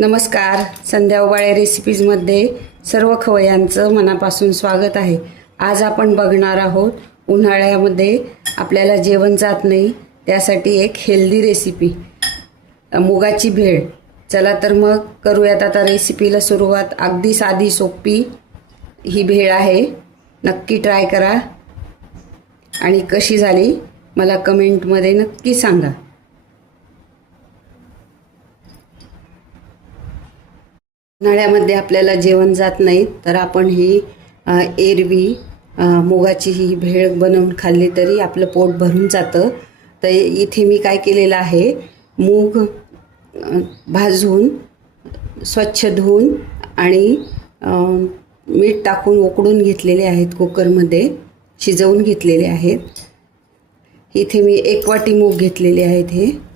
नमस्कार. संध्या उबाळे रेसिपीजमध्ये सर्व खवय्यांचं मनापासून स्वागत आहे. आज आपण बघणार आहोत उन्हाळ्यामध्ये आपल्याला जेवण जात नाही त्यासाठी एक हेल्दी रेसिपी, मुगाची भेळ. चला तर मग करूयात आता रेसिपीला सुरुवात. अगदी साधी सोपी ही भेळ आहे. नक्की ट्राय करा आणि कशी झाली मला कमेंटमध्ये नक्की सांगा. उन्हाळ्यामध्ये आपल्याला जेवण जात नाही तर आपण ही एरवी मुगाची ही भेळ बनवून खाल्ली तरी आपलं पोट भरून जातं. तर इथे मी काय केलेलं आहे, मूग भाजून स्वच्छ धुवून आणि मीठ टाकून उकडून घेतलेले आहेत, कुकरमध्ये शिजवून घेतलेले आहेत. इथे मी 1 वाटी मूग घेतलेले आहेत. हे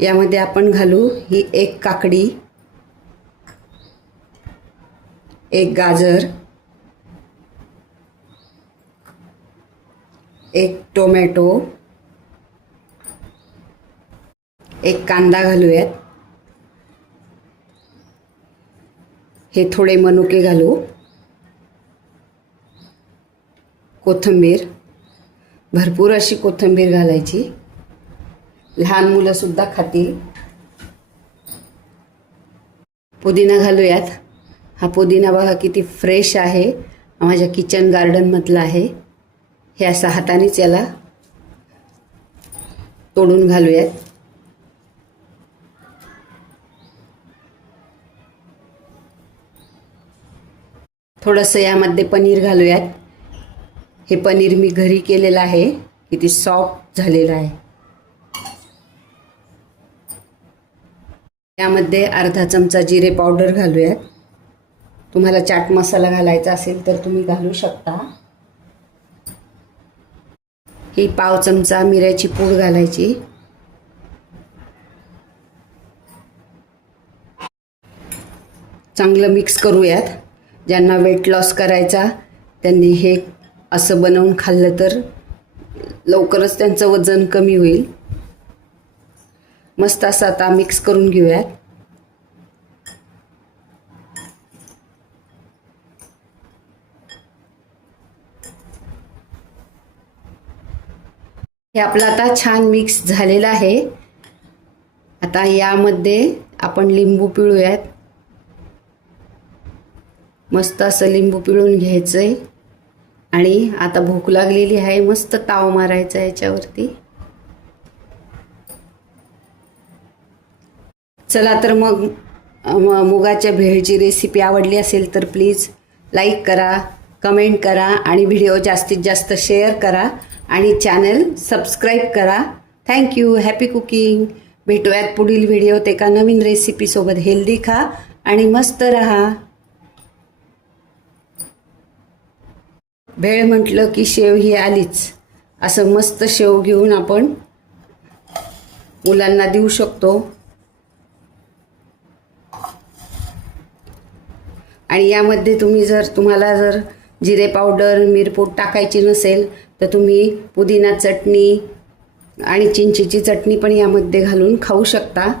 यामध्ये आपण घालू ही 1 काकडी, 1 गाजर, 1 टोमॅटो, 1 कांदा घालूयात. हे थोडे मनुके घालू. कोथिंबीर, भरपूर अशी कोथिंबीर घालायची, लहान मुलं सुद्धा खातील. पुदिना घालूयात. हा पुदिना बघा किती फ्रेश आहे, माझ्या किचन गार्डनमधला आहे. हे असं हातानेच याला तोडून घालूयात. थोडंसं यामध्ये पनीर घालूयात. हे पनीर मी घरी केलेलं आहे, किती सॉफ्ट झालेलं आहे. यामध्ये अर्धा चमचा जिरे पावडर घालूयात. तुम्हाला चाट मसाला घालायचा असेल तर तुम्ही घालू शकता. ही पाव चमचा मिऱ्याची पूड घालायची. चांगलं मिक्स करूयात. ज्यांना वेट लॉस करायचा त्यांनी हे असं बनवून खाल्लं तर लवकरच त्यांचं वजन कमी होईल. मस्त असं आता मिक्स करून घेऊयात. हे आपलं आता छान मिक्स झालेलं आहे. आता यामध्ये आपण लिंबू पिळूयात. मस्त असं लिंबू पिळून घ्यायचंय आणि आता भूक लागलेली आहे, मस्त ताव मारायचा याच्यावरती. चला तर मग मुगाच्या भेळची रेसिपी आवडली असेल तर प्लीज लाईक करा, कमेंट करा आणि व्हिडिओ जास्तीत जास्त शेअर करा आणि चॅनल सबस्क्राईब करा. थँक्यू. Happy cooking. भेटूयात पुढील व्हिडिओत एका नवीन रेसिपीसोबत. हेल्दी खा आणि मस्त रहा. भेळ म्हटलं की शेव ही आलीच. असं मस्त शेव घेऊन आपण मुलांना देऊ शकतो. आणि यामध्ये तुम्हाला जर जिरे पावडर, मिरपूड टाकायची नसेल तर तुम्ही पुदिना चटणी आणि चिंचेची चटणी पण यामध्ये घालून खाऊ शकता.